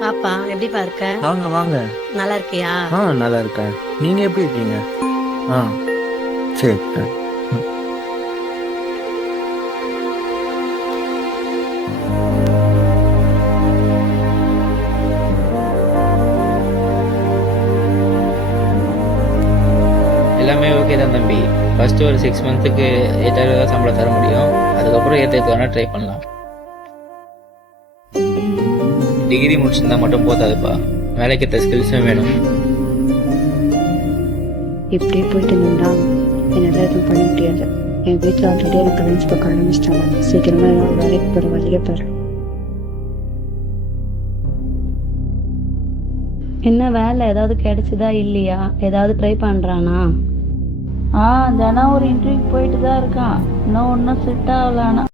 பாப்பா எப்படிப்பா இருக்க? வாங்க வாங்க. நல்லா இருக்கியா? நல்லா இருக்கேன். நீங்க எப்படி இருக்கீங்க? ஆ சரி. ம். எல்லாமே ஓகே தான் தம்பி. ஃபர்ஸ்ட் ஒரு 6 மந்த்துக்கு 8000 தான் சம்பளம் தர முடியும். அதுக்கப்புறம் ஏற்றுக்கு வேணால் ட்ரை பண்ணலாம். டிகிரி முடிச்சிருந்தா மட்டும் போதாதுப்பா, வேலைக்கு ஏற்ற ஸ்கில்ஸும் வேணும். இப்படியே போயிட்டு இருந்தா என்னால் எதுவும் பண்ண முடியாது. என் வீட்டில் ஆல்ரெடி எனக்கு கல்யாணம் பார்க்க ஆரம்பிச்சிட்டாங்க. சீக்கிரமா ஏதாவது வேலைக்கு போகிற வழியை பாரு. என்ன வேலை ஏதாவது கிடைச்சதா இல்லையா? ஏதாவது ட்ரை பண்றானா? தினம் ஒரு இன்டர்வியூ போயிட்டு தான் இருக்கான். இன்னும் ஒன்றும் செட் ஆகலானா.